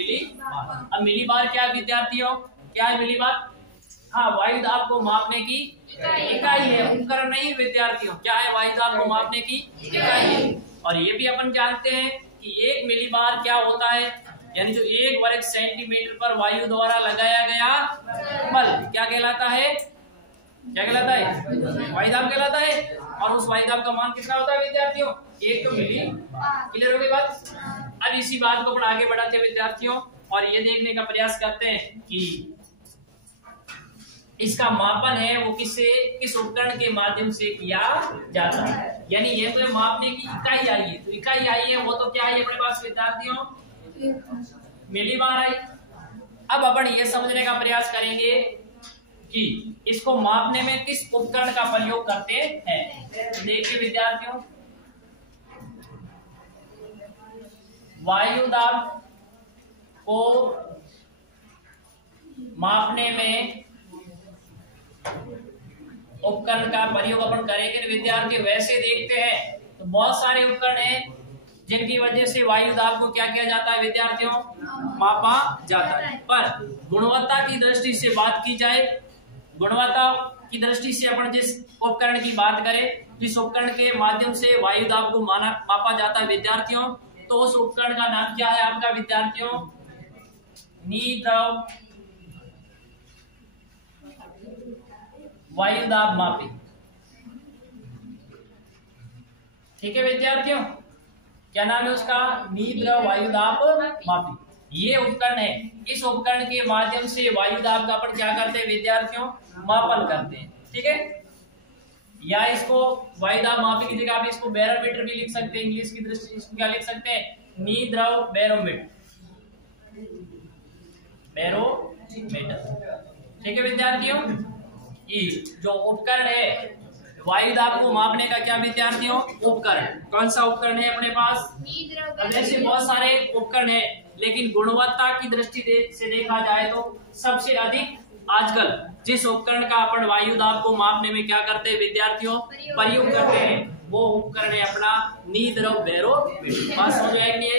मिली बार। अब मिली बार क्या है विद्यार्थियों, क्या है मिली बार? हाँ, वायु दाब को मापने की इकाई है, उपकरण नहीं विद्यार्थियों। क्या है? वायु दाब को मापने की इकाई है। और ये भी अपन जानते हैं कि 1 मिली बार क्या होता है, यानी जो 1 वर्ग सेंटीमीटर पर वायु द्वारा लगाया गया बल क्या कहलाता है? क्या कहलाता है? वायु दाब कहलाता है। और उस वायु दाब का मान कितना होता है विद्यार्थियों? 1 तो मिली। क्लियर हो गई बात? अब इसी बात को अपन आगे बढ़ाते हैं विद्यार्थियों, और ये देखने का प्रयास करते हैं कि इसका मापन है वो किस उपकरण के माध्यम से किया जाता है। यानी ये तो मापने की इकाई आई है, तो इकाई आई है वो तो क्या है अपने पास विद्यार्थियों? मिली बार आई। अब अपन ये समझने का प्रयास करेंगे कि इसको मापने में किस उपकरण का प्रयोग करते हैं। तो देखिए विद्यार्थियों, वायु दाब को मापने में उपकरण का प्रयोग अपन करेंगे विद्यार्थी। वैसे देखते हैं तो बहुत सारे उपकरण हैं जिनकी वजह से वायु दाब को क्या किया जाता है विद्यार्थियों? मापा जाता है। पर गुणवत्ता की दृष्टि से बात की जाए, गुणवत्ता की दृष्टि से अपन जिस उपकरण की बात करें, जिस उपकरण के माध्यम से वायु दाब को मापा जाता है विद्यार्थियों, तो उस उपकरण का नाम क्या है आपका विद्यार्थियों? नीद्रव वायु दाब मापी। ठीक है विद्यार्थियों, क्या नाम है उसका? नीद्रव वायु दाब मापी। ये उपकरण है, इस उपकरण के माध्यम से वायु दाब का अपन क्या करते हैं विद्यार्थियों? मापन करते हैं। ठीक है, या इसको वायु दाब मापी की जगह आप इसको बैरोमीटर भी लिख सकते हैं। इंग्लिश की दृष्टि से क्या लिख सकते हैं? नीद्रव बैरोमीटर, बैरोमीटर। ठीक है विद्यार्थियों, जो उपकरण है वायु दाब को मापने का क्या विद्यार्थियों? उपकरण। कौन सा उपकरण है अपने पास? ऐसे बहुत सारे उपकरण है, लेकिन गुणवत्ता की दृष्टि से देखा जाए तो सबसे अधिक आजकल जिस उपकरण का अपन वायु दाब को मापने में क्या करते हैं विद्यार्थियों? प्रयोग करते हैं, वो उपकरण है अपना नीद्रव बैरोमीटर। बात समझ में आएगी?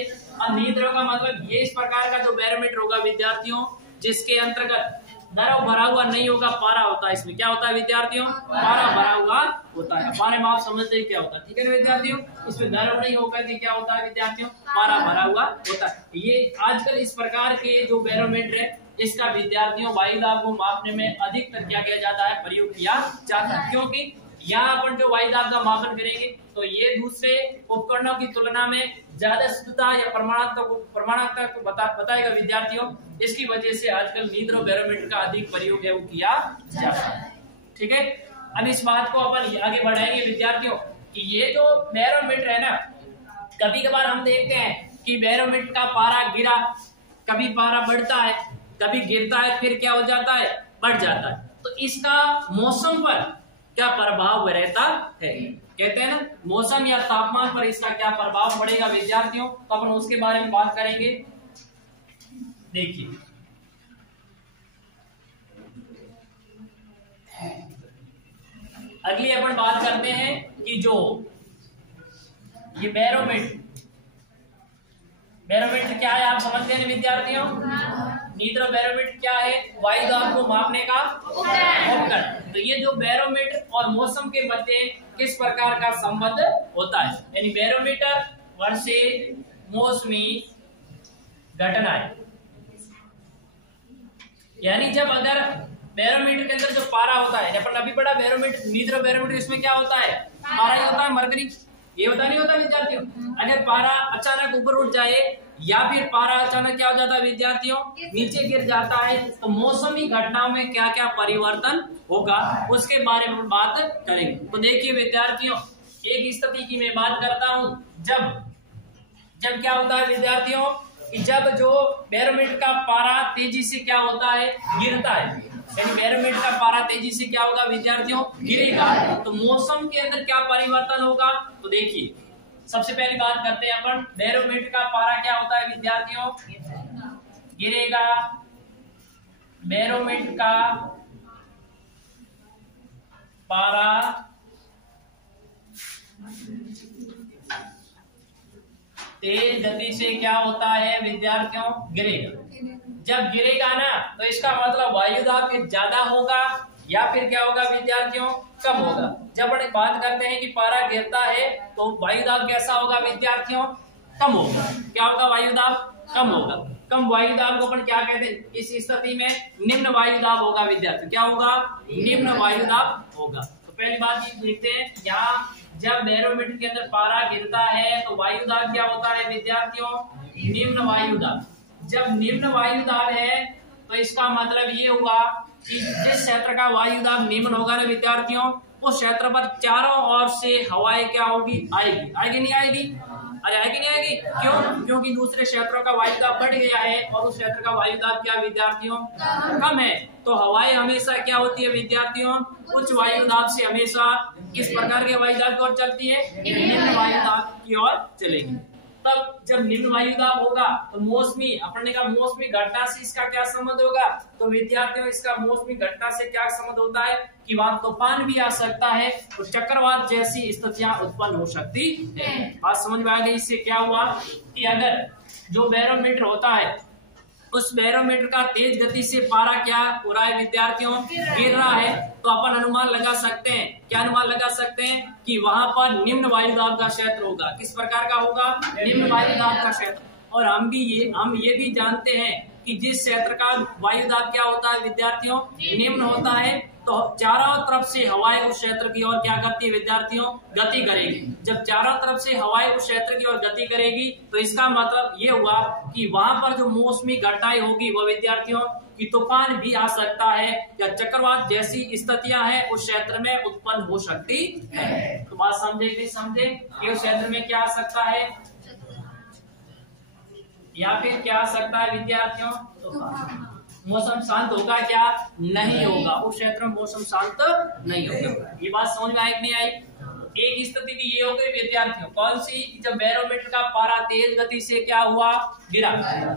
अब नीद्रव का मतलब ये इस प्रकार का जो बैरोमीटर होगा विद्यार्थियों, जिसके अंतर्गत द्रव भरा हुआ नहीं होगा, पारा होता है। इसमें क्या होता है विद्यार्थियों? पारा भरा हुआ होता है। पारे में आप समझते हैं क्या होता है। ठीक है विद्यार्थियों, इसमें द्रव नहीं होगा कि क्या होता है विद्यार्थियों? पारा भरा हुआ होता है। ये आजकल इस प्रकार के जो बैरोमीटर है, इसका विद्यार्थियों वायु दाब को मापने में अधिकतर क्या किया जाता है? प्रयोग किया जाता है। क्योंकि यहाँ अपन जो वायु दाब का मापन करेंगे तो ये दूसरे उपकरणों की तुलना में ज्यादा शुद्धता या प्रमाणात्मक बताएगा विद्यार्थियों। इसकी वजह से आजकल नीद्रव बैरोमीटर का अधिक प्रयोग है वो किया जाता है। ठीक है, अब इस बात को अपन आगे बढ़ाएंगे विद्यार्थियों कि ये जो बैरोमीटर है ना, कभी कभार हम देखते हैं कि बैरोमीटर का पारा गिरा, कभी पारा बढ़ता है, कभी गिरता है, फिर क्या हो जाता है? बढ़ जाता है। तो इसका मौसम पर क्या प्रभाव रहता है? कहते हैं ना, मौसम या तापमान पर इसका क्या प्रभाव पड़ेगा विद्यार्थियों, तो अपन उसके बारे में बात करेंगे। देखिए, अगली अपन बात करते हैं कि जो ये बैरोमीटर क्या है आप समझते हैं विद्यार्थियों? नीद्रव बैरोमीटर क्या है? वायु दाब को मापने का उपकरण। तो ये जो बैरोमीटर और मौसम के मध्य किस प्रकार का संबंध होता है, यानी बैरोमीटर वर्सेस मौसमी घटनाएं। यानी जब अगर बैरोमीटर के अंदर जो पारा होता है, अपन अभी बड़ा बैरोमीटर नीद्रव बैरोमीटर, इसमें क्या होता है? पारा ही होता है, मरकरी। ये होता नहीं होता विद्यार्थियों? अगर पारा अचानक ऊपर उठ जाए या फिर पारा अचानक क्या हो जाता है विद्यार्थियों? नीचे गिर जाता है, तो मौसमी घटनाओं में क्या क्या परिवर्तन होगा उसके बारे में बात करेंगे। तो देखिए विद्यार्थियों, एक स्थिति की मैं बात करता हूं, जब क्या होता है विद्यार्थियों कि जब जो बैरोमीटर का पारा तेजी से क्या होता है? गिरता है। यानी बैरोमीटर का पारा तेजी से क्या होगा विद्यार्थियों? गिरेगा। तो मौसम के अंदर क्या परिवर्तन होगा? तो देखिए, सबसे पहली बात करते हैं अपन, बैरोमीटर का पारा क्या होता है विद्यार्थियों? गिरेगा। बैरोमीटर का पारा तेज गति से क्या होता है विद्यार्थियों, गिरेगा। जब गिरेगा ना तो इसका मतलब वायु दाब ज्यादा होगा या फिर क्या होगा विद्यार्थियों, कम होगा। जब हम बात करते हैं कि पारा गिरता है तो वायु दाब कैसा होगा विद्यार्थियों, कम होगा। क्या होगा, वायु दाब कम होगा। कम वायु दाब को अपन क्या कहते हैं, इस स्थिति में निम्न वायु दाब होगा विद्यार्थियों। क्या होगा, निम्न वायु दाब होगा। तो पहली बात ये लिखते हैं, यहाँ जब बैरोमीटर के अंदर पारा गिरता है तो वायु दाब क्या होता है विद्यार्थियों, निम्न वायु दाब। जब निम्न वायु दाब है तो इसका मतलब ये हुआ कि जिस क्षेत्र का वायु दाब निम्न होगा ना विद्यार्थियों, उस क्षेत्र पर चारों ओर से हवाएं क्या होगी, आएगी। आएगी नहीं आएगी, अरे आएगी नहीं आएगी, क्यों, क्योंकि दूसरे क्षेत्रों का वायु दाब बढ़ गया है और उस क्षेत्र का वायु दाब क्या विद्यार्थियों, कम है। तो हवाएं हमेशा क्या होती है विद्यार्थियों, उच्च वायु दाब से हमेशा किस प्रकार के वायु दाब की ओर चलती है, निम्न वायु दाब की ओर चलेगी। तब जब निम्न वायु दाब होगा तो मौसमी, अपने का मौसमी घटना से इसका क्या संबंध होगा, तो विद्यार्थियों इसका मौसमी घटना से क्या संबंध होता है कि वहां तूफान भी आ सकता है और चक्रवात जैसी स्थितियां उत्पन्न हो सकती है। बात समझ में आ गई। इससे क्या हुआ कि अगर जो बैरोमीटर होता है उस बैरोमीटर का तेज गति से पारा क्या हो रहा है विद्यार्थियों, गिर रहा है, तो अपन अनुमान लगा सकते हैं, क्या अनुमान लगा सकते हैं कि वहां पर निम्न वायु दाब का क्षेत्र होगा। किस प्रकार का होगा, निम्न वायु दाब का क्षेत्र। और हम ये भी जानते हैं कि जिस क्षेत्र का वायु दाब क्या होता है विद्यार्थियों, निम्न होता है, तो चारों तरफ से हवाएं उस क्षेत्र की ओर क्या करती है विद्यार्थियों, गति करेगी। जब चारों तरफ से हवाएं उस क्षेत्र की ओर गति करेगी तो इसका मतलब ये हुआ कि वहां पर जो मौसमी घटनाएं होगी वो विद्यार्थियों कि तूफान भी आ सकता है या चक्रवात जैसी स्थितियां हैं उस क्षेत्र में उत्पन्न हो सकती है। तो बात समझे कि समझे कि उस क्षेत्र में क्या आ सकता है या फिर क्या आ सकता है विद्यार्थियों, तूफान। मौसम शांत होगा क्या, नहीं होगा, उस क्षेत्र में मौसम शांत नहीं होगा। ये बात समझ में आई कि नहीं आई। एक स्थिति की ये हो गई विद्यार्थियों, कौन सी, जब बैरोमीटर का पारा तेज गति से क्या हुआ, गिरा।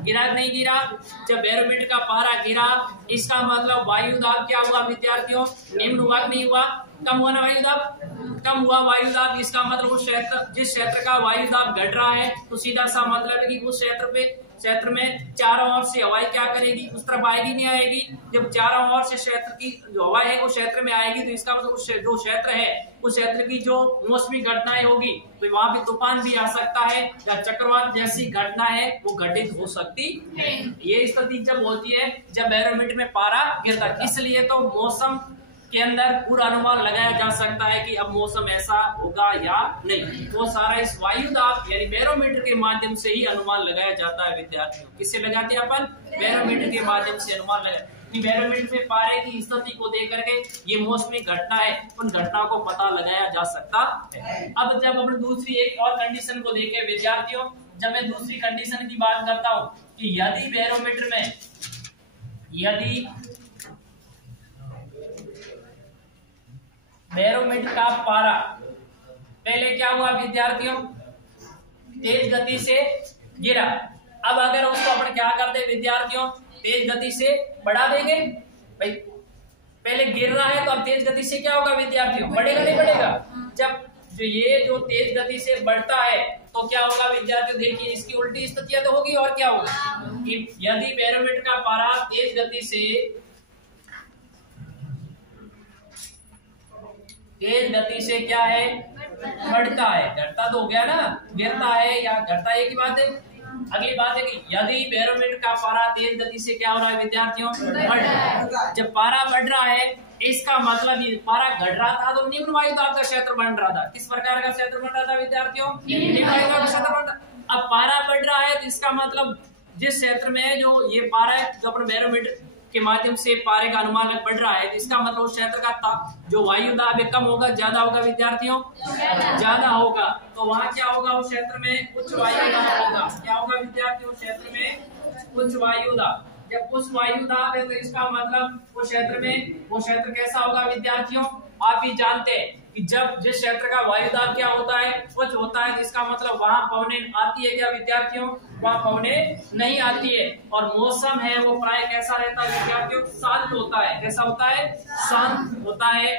गिरा नहीं गिरा, जब बैरोमीटर का पारा गिरा इसका मतलब वायु दाब क्या हुआ विद्यार्थियों, निम्न हुआ नहीं हुआ, कम हुआ ना वायु दाब, कम हुआ वायु दाब। इसका मतलब उस क्षेत्र, जिस क्षेत्र का वायु दाब घट रहा है तो सीधा सा मतलब है कि उस क्षेत्र में चारों ओर से हवाएं क्या करेगी, उस तरफ आएगी नहीं आएगी। जब चारों ओर से क्षेत्र की जो हवा है वो क्षेत्र में आएगी तो इसका मतलब उस जो क्षेत्र है उस क्षेत्र की जो मौसमी घटनाएं होगी तो वहां पे तूफान भी आ सकता है या चक्रवात जैसी घटना है वो घटित हो सकती है। ये स्थिति जब होती है जब बैरोमीटर में पारा गिरता है। इसलिए तो मौसम के अंदर पूरा अनुमान लगाया जा सकता है कि अब मौसम ऐसा होगा या नहीं। वो सारा इस वायु दाब यानी बैरोमीटर के माध्यम से ही अनुमान लगाया जाता है विद्यार्थियों। किससे लगाते हैं अपन, बैरोमीटर के माध्यम से अनुमान लगाते हैं। बैरोमीटर में पारे की स्थिति को देख करके ये मौसमी घटना है उन घटनाओं को पता लगाया जा सकता है। अब जब अपन दूसरी एक और कंडीशन को देखें विद्यार्थियों, जब मैं दूसरी कंडीशन की बात करता हूँ कि यदि बैरोमीटर में बैरोमीटर का पारा पहले क्या हुआ विद्यार्थियों, तेज गति से गिरा। अब अगर उसको अपन क्या करते विद्यार्थियों, तेज गति से बढ़ा देंगे। भाई पहले गिर रहा है तो अब तेज गति से क्या होगा विद्यार्थियों, बढ़ेगा नहीं बढ़ेगा। जब जो तेज गति से बढ़ता है तो क्या होगा विद्यार्थियों, देखिए इसकी उल्टी स्थितियां तो होगी। और क्या होगा कि यदि बैरोमीटर का पारा तेज गति से क्या है, बढ़ता है, घटता तो हो गया ना, गिरता है या घटता है की बात है। अगली बात है कि यदि बैरोमीटर का पारा तेज गति से क्या हो रहा है विद्यार्थियों, बढ़ रहा है। जब पारा बढ़ रहा है इसका मतलब ये पारा घट रहा था तो निम्न वायु दाब का क्षेत्र बन रहा था। किस प्रकार का क्षेत्र बन रहा था विद्यार्थियों, निम्न वायु दाब का क्षेत्र बन रहा। अब पारा बढ़ रहा है तो इसका मतलब जिस क्षेत्र में जो ये पारा है जो अपने बैरोमीटर के माध्यम से पारे का अनुमान बढ़ रहा है, इसका मतलब उस क्षेत्र का जो वायु दाब है कम होगा ज्यादा होगा विद्यार्थियों, ज्यादा होगा। तो वहाँ क्या होगा, उस क्षेत्र में उच्च वायु दाब होगा। क्या होगा विद्यार्थियों, उस क्षेत्र में उच्च वायु दाब। जब उच्च वायु दाब है तो इसका मतलब उस क्षेत्र में वो क्षेत्र कैसा होगा विद्यार्थियों, आप ही जानते हैं कि जब जिस क्षेत्र का वायु दाब क्या होता है, उच्च होता है, जिसका मतलब वहां पवनें आती है क्या विद्यार्थियों, वहां पवनें नहीं आती है। और मौसम है वो प्राय कैसा रहता है विद्यार्थियों, शांत होता है। कैसा होता है, शांत होता है,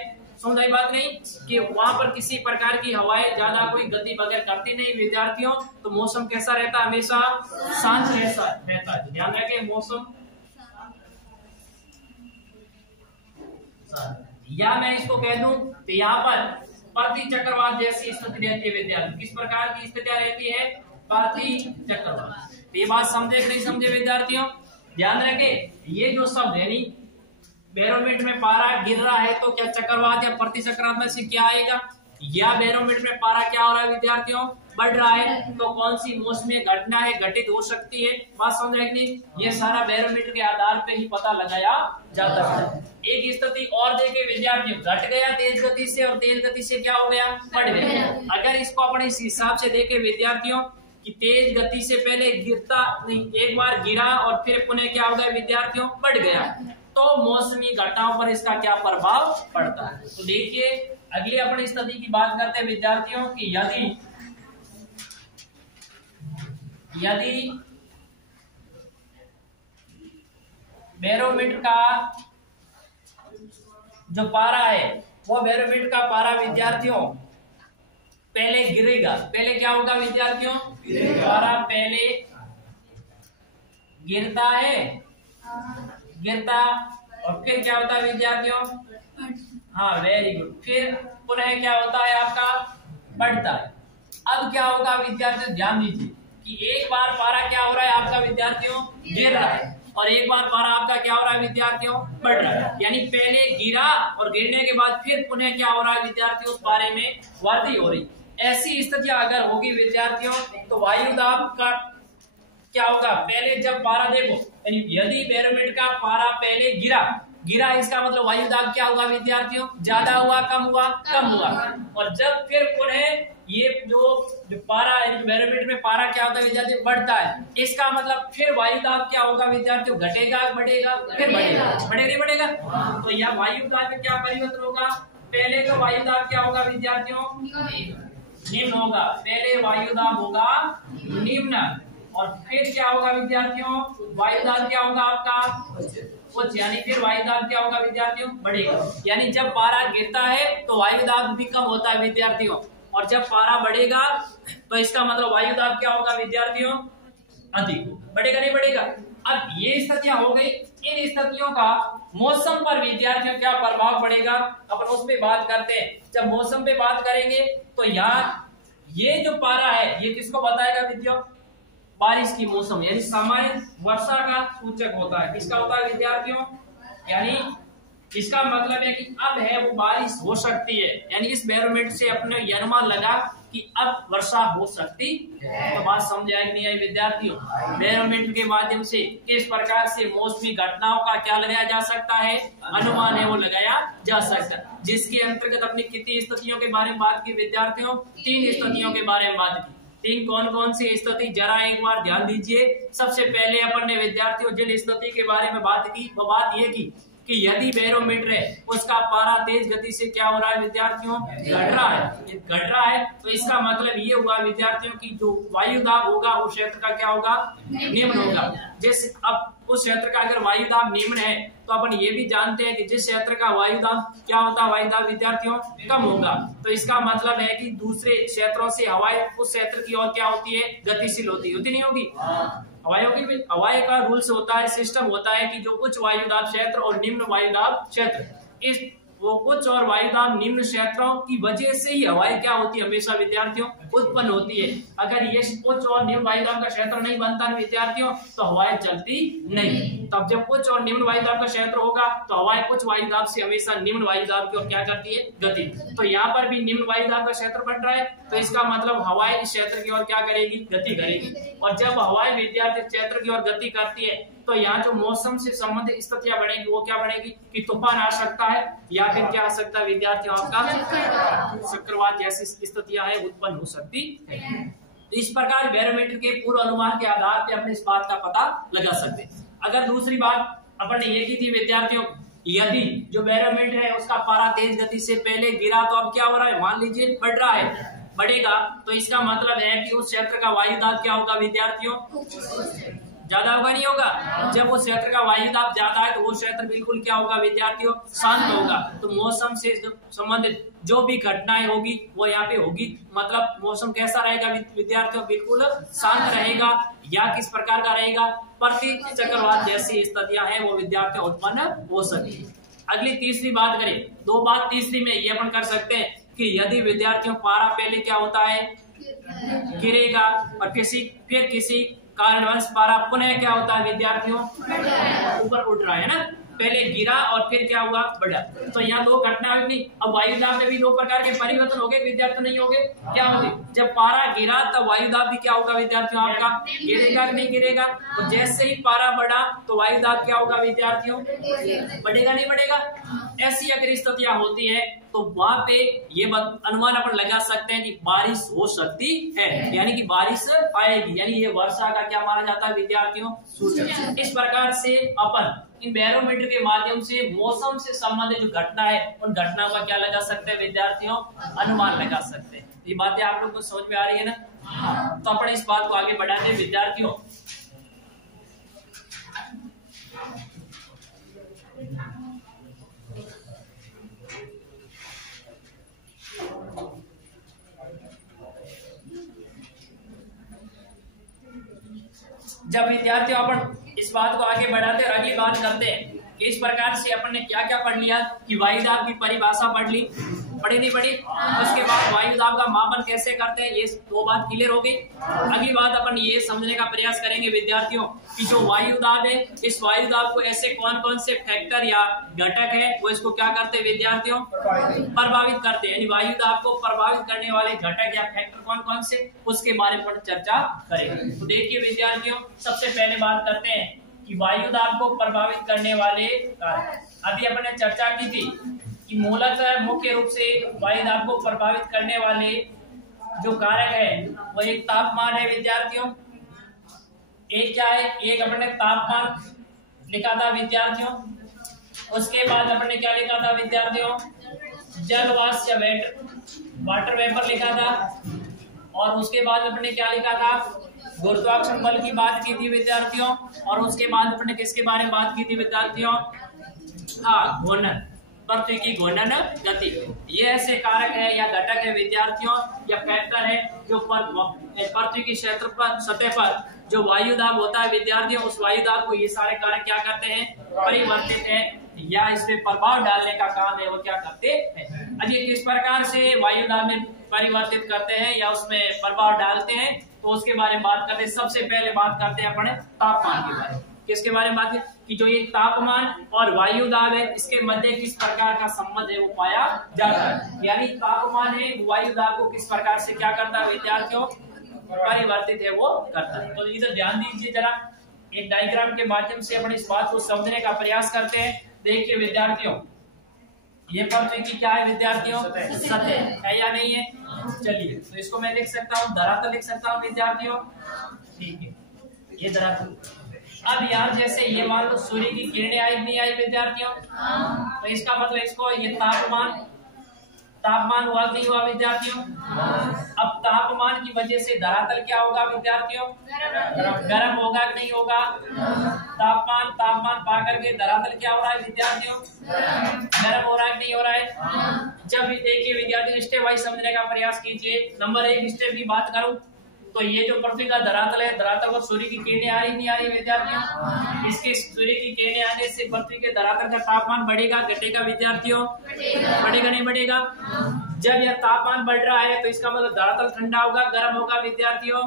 समझाई बात नहीं कि वहां पर किसी प्रकार की हवाएं ज्यादा कोई गति वगैरह करती नहीं विद्यार्थियों, तो मौसम कैसा रहता है, हमेशा शांत रहता है। ध्यान रखें मौसम, या मैं इसको कह दूं तो यहाँ पर प्रति चक्रवात जैसी स्थिति रहती है विद्यार्थी। किस प्रकार की स्थितियां रहती है, प्रति चक्रवात। तो ये बात समझे कि नहीं समझे विद्यार्थियों, ध्यान रखें। ये जो शब्द है नहीं, बैरोमीटर में पारा गिर रहा है तो क्या चक्रवात या प्रति चक्रवात में से क्या आएगा, या बैरोमीटर में पारा क्या हो रहा है विद्यार्थियों, बढ़ रहा है, तो कौन सी मौसमी घटना है घटित हो सकती है। बात समझ रहे नहीं, ये सारा बैरोमीटर के आधार पे ही पता लगाया जाता है। एक स्थिति और देखे विद्यार्थियों, घट गया तेज गति से और तेज गति से क्या हो गया, बढ़ गया। अगर इसको अपने इस हिसाब से देखे विद्यार्थियों कि तेज गति से पहले गिरता नहीं, एक बार गिरा और फिर पुनः क्या हो गया विद्यार्थियों, बढ़ गया, तो मौसमी घटनाओं पर इसका क्या प्रभाव पड़ता है। तो देखिए अगली अपनी स्थिति की बात करते हैं विद्यार्थियों कि यदि बैरोमीटर का जो पारा है, वो बैरोमीटर का पारा विद्यार्थियों पहले गिरेगा, पहले क्या होगा विद्यार्थियों, पारा पहले गिरता है, गिरता और फिर क्या होता है विद्यार्थियों, हाँ वेरी गुड, फिर पुनः क्या होता है आपका, बढ़ता है। अब क्या होगा विद्यार्थियों, ध्यान दीजिए कि एक बार पारा क्या हो रहा है आपका विद्यार्थियों, गिर रहा है, और एक बार पारा आपका क्या हो रहा है विद्यार्थियों, बढ़ रहा है। यानी पहले गिरा और गिरने के बाद फिर पुनः क्या हो रहा है विद्यार्थियों, उस पारे में वृद्धि हो रही। ऐसी स्थितियां अगर होगी विद्यार्थियों तो वायु दाब का क्या होगा, पहले जब पारा देखो, यदि बैरोमीटर का पारा पहले गिरा इसका मतलब वायु दाब क्या होगा विद्यार्थियों, ज्यादा हुआ, कम हुआ, कम हुआ। और जब फिर पुनः ये जो पारा बैरोमीटर में पारा क्या होता है विद्यार्थियों, बढ़ता है, इसका मतलब फिर वायु दाब क्या होगा विद्यार्थियों, घटेगा, बढ़ेगा, फिर बढ़ेगा, बढ़ेगा। तो यह वायु दाब में क्या परिवर्तन होगा, पहले तो वायु दाब क्या होगा विद्यार्थियों, निम्न होगा, पहले वायु दाब होगा निम्न, और फिर क्या होगा विद्यार्थियों, वायु दाब क्या होगा आपका उच्च, यानी फिर वायु दाब क्या होगा विद्यार्थियों, बढ़ेगा। यानी जब पारा गिरता है तो वायु दाब भी कम होता है विद्यार्थियों, और जब पारा बढ़ेगा तो इसका मतलब वायु दाब क्या होगा विद्यार्थियों, अधिक, बढ़ेगा नहीं बढ़ेगा। अब ये स्थितियां हो गई, इन स्थितियों का मौसम पर विद्यार्थियों क्या प्रभाव पड़ेगा, अपन उस पे बात करते हैं। जब मौसम पे बात करेंगे तो यहाँ ये जो पारा है ये किसको बताएगा विद्यार्थियों, बारिश की मौसम, यानी सामान्य वर्षा का सूचक होता है। किसका होता है विद्यार्थियों, यानी इसका मतलब है कि अब है वो बारिश हो सकती है, यानी इस बैरोमीटर से अपने अनुमान लगा कि अब वर्षा हो सकती है। तो बात समझ आई नहीं आई विद्यार्थियों, बैरोमीटर के माध्यम से किस प्रकार से मौसमी घटनाओं का क्या लगाया जा सकता है, अनुमान है वो लगाया जा सकता है। जिसके अंतर्गत अपनी कितनी स्थितियों के बारे में बात की विद्यार्थियों, 3 स्थितियों के बारे में बात की। 3 कौन कौन सी स्थिति, जरा एक बार ध्यान दीजिए। सबसे पहले अपन ने विद्यार्थियों जिन स्थिति के बारे में बात की वो बात ये की कि यदि बैरोमीटर है उसका पारा तेज गति से क्या हो रहा है विद्यार्थियों, घट रहा है, तो इसका मतलब ये हुआ विद्यार्थियों की जो वायु दाब होगा उस क्षेत्र का क्या होगा, निम्न होगा। जिस अब उस क्षेत्र का अगर वायु दाब निम्न है तो अपन ये भी जानते हैं कि जिस क्षेत्र का वायु दाब क्या होता है, वायु दाब विद्यार्थियों कम होगा, तो इसका मतलब है कि दूसरे क्षेत्रों से हवाएं उस क्षेत्र की ओर क्या होती है, गतिशील होती नहीं होगी। हवाई का रूल्स होता है, सिस्टम होता है कि जो उच्च वायु दाब क्षेत्र और निम्न वायु दाब क्षेत्र, इस वो उच्च और वायु दाब निम्न क्षेत्रों की वजह से ही हवाएं क्या होती है, हमेशा विद्यार्थियों उत्पन्न होती है। अगर ये उच्च और निम्न वायु दाब का क्षेत्र नहीं बनता है विद्यार्थियों तो हवाएं चलती नहीं। तब जब उच्च और निम्न वायु दाब का क्षेत्र होगा तो हवाएं उच्च वायु दाब से हमेशा निम्न वायु दाब की ओर क्या करती है, गति। तो यहाँ पर भी निम्न वायु दाब का क्षेत्र बन रहा है, तो इसका मतलब हवाएं इस क्षेत्र की ओर क्या करेगी, गति करेगी। और जब हवाएं विद्यार्थी क्षेत्र की ओर गति करती है तो यहाँ जो मौसम से संबंधित स्थितियां बनेगी वो क्या बनेगी कि तूफान आ सकता है, या फिर क्या आ सकता है विद्यार्थियों आपका चक्रवात जैसी स्थितियां है उत्पन्न हो सकती है। इस प्रकार बैरोमीटर के पूर्व अनुमान के आधार पर अपने इस बात का पता लगा सकते हैं। अगर दूसरी बात अपन ने ये की थी विद्यार्थियों, यदि जो बैरोमीटर है उसका पारा तेज गति से पहले गिरा तो अब क्या हो रहा है, मान लीजिए बढ़ रहा है, बढ़ेगा, तो इसका मतलब है कि उस क्षेत्र का वायु दाब क्या होगा विद्यार्थियों, ज्यादा होगा नहीं होगा? जब वो क्षेत्र का वायु दाब ज्यादा है तो वो क्षेत्र बिल्कुल क्या होगा विद्यार्थियों? शांत होगा। तो मौसम से संबंधित जो भी घटनाएं होगी वो यहाँ पे होगी। मतलब मौसम कैसा रहेगा विद्यार्थियों? बिल्कुल शांत रहेगा। या किस प्रकार का रहेगा? प्रतीक चक्रवात जैसी स्थितियां हैं वो विद्यार्थियों उत्पन्न हो सकती है। अगली तीसरी बात करें, दो बात तीसरी में ये अपन कर सकते हैं कि यदि विद्यार्थियों पारा पहले क्या होता है? गिरेगा और फिर किसी कारणवश पारा पुनः क्या होता है विद्यार्थियों? ऊपर उठ रहा है ना। पहले गिरा और फिर क्या हुआ? बढ़ा। तो यहाँ दो घटना हुई। अब वायुदाब में भी दो प्रकार के परिवर्तन हो गए विद्यार्थियों, नहीं हो गए? क्या होंगे? जब पारा गिरा तब वायुदाब भी क्या होगा विद्यार्थियों? आपका गिरेगा कि नहीं गिरेगा? और जैसे ही पारा बढ़ा तो वायुदाब क्या होगा विद्यार्थियों? बढ़ेगा नहीं बढ़ेगा? ऐसी अगर स्थितियां होती है तो वहां पे ये अनुमान अपन लगा सकते हैं कि बारिश हो सकती है, यानी कि बारिश आएगी, यानी ये वर्षा का क्या माना जाता है विद्यार्थियों? सूचक। इस प्रकार से अपन इन बैरोमीटर के माध्यम से मौसम से संबंधित जो घटना है उन घटनाओं का क्या लगा सकते हैं विद्यार्थियों? अनुमान लगा सकते हैं। ये बातें आप लोग को समझ में आ रही है ना? तो अपन इस बात को आगे बढ़ाते हैं विद्यार्थियों। जब विद्यार्थियों अपन इस बात को आगे बढ़ाते और अगली बात करते हैं कि इस प्रकार से अपन ने क्या क्या पढ़ लिया कि वायुदाब की परिभाषा पढ़ ली, पढ़ी नहीं पढ़ी? उसके बाद वायुदाब का मापन कैसे करते हैं, ये दो बात क्लियर हो गई। अगली बात अपन ये समझने का प्रयास करेंगे विद्यार्थियों कि जो वायुदाब है, इस वायुदाब को ऐसे कौन कौन से फैक्टर या घटक है वो इसको क्या करते हैं विद्यार्थियों? प्रभावित करते हैं। यानी वायुदाब को प्रभावित करने वाले घटक या फैक्टर कौन कौन से, उसके बारे में चर्चा करेंगे। तो देखिए विद्यार्थियों, सबसे पहले बात करते हैं कि वायुदाब को प्रभावित करने वाले कारक। अभी अपन ने चर्चा की थी कि मूलतः मुख्य रूप से वायुदाब को प्रभावित करने वाले जो कारक है वो एक तापमान है विद्यार्थियों। एक क्या है? एक अपन ने तापमान लिखा था विद्यार्थियों। उसके बाद अपन ने क्या लिखा था विद्यार्थियों? जलवाष्प या वाटर वेपर लिखा था। और उसके बाद अपन ने क्या लिखा था? गुरुत्वाकर्षण बल की बात की थी विद्यार्थियों। और उसके बाद अपन ने किसके बारे में बात की थी विद्यार्थियों? हाँ, घूर्णन, पृथ्वी की घूर्णन गति। ये ऐसे कारक है या घटक है विद्यार्थियों या फैक्टर है जो पृथ्वी की क्षेत्र पर सतह पर जो वायुदाब होता है विद्यार्थियों, उस वायुदाब को ये सारे कारक क्या करते हैं? परिवर्तित है या इसमें प्रभाव डालने का काम है वो क्या करते हैं। अब ये किस प्रकार से वायुदाब में परिवर्तित करते हैं या उसमें प्रभाव डालते हैं तो उसके बारे में बात करते हैं। सबसे पहले बात करते हैं अपने तापमान के बारे में। किसके बारे में बात की कि जो ये तापमान और वायुदाब है इसके मध्य किस प्रकार का संबंध है वो पाया जाता है। यानी तापमान है वायुदाब को किस प्रकार से क्या करता है विद्यार्थियों? परिवर्तित है वो करता है। तो इधर ध्यान दीजिए जरा, एक डायग्राम के माध्यम से अपन इस बात को समझने का प्रयास करते हैं। देखिए विद्यार्थियों, ये पृथ्वी की क्या है विद्यार्थियों? सतह है या नहीं है? चलिए, तो इसको मैं लिख सकता हूँ धरातल लिख सकता हूँ विद्यार्थियों। ठीक है, ये धरातल। अब यार जैसे ये मान लो सूर्य की किरणें आई नहीं आई विद्यार्थियों, तो इसका मतलब इसको ये तापमान हुआ नहीं हुआ विद्यार्थियों? अब तापमान की वजह से धरातल क्या होगा विद्यार्थियों? गर्म होगा कि नहीं होगा? तापमान पा करके धरातल क्या हो रहा है विद्यार्थियों? गर्म हो रहा है कि नहीं हो रहा है? जब देखिए विद्यार्थी स्टेप वाइज समझने का प्रयास कीजिए। नंबर एक स्टेप की बात करूं तो ये जो पृथ्वी का धरातल है, धरातल पर सूर्य की किरणें आ रही नहीं आ रही विद्यार्थियों? इसके सूर्य की किरणें आने से पृथ्वी के धरातल का तापमान बढ़ेगा घटेगा विद्यार्थियों? बढ़ेगा नहीं बढ़ेगा? जब यह तापमान बढ़ रहा है तो इसका मतलब धरातल ठंडा होगा गर्म होगा विद्यार्थियों?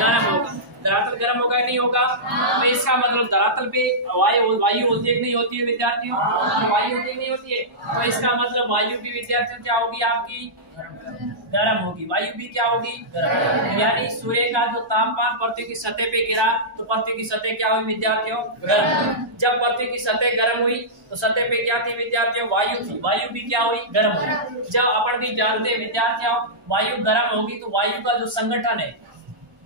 गर्म होगा। धरातल गर्म होगा नहीं होगा? तो इसका मतलब धरातल पे वायु होती है नहीं होती है विद्यार्थियों? वायु होती नहीं होती है, तो इसका मतलब वायु भी विद्यार्थियों क्या होगी आपकी? गर्म होगी। वायु भी क्या होगी? गर्म। यानी सूर्य का जो तापमान पृथ्वी की सतह पे गिरा तो पृथ्वी की सतह क्या हुई विद्यार्थियों? गर्म। जब पृथ्वी की सतह गर्म हुई तो सतह पे क्या थी विद्यार्थियों? वायु थी। वायु भी क्या हुई? गर्म हुई। जब अपन भी जानते हैं विद्यार्थियों वायु गर्म होगी तो वायु का जो संगठन है,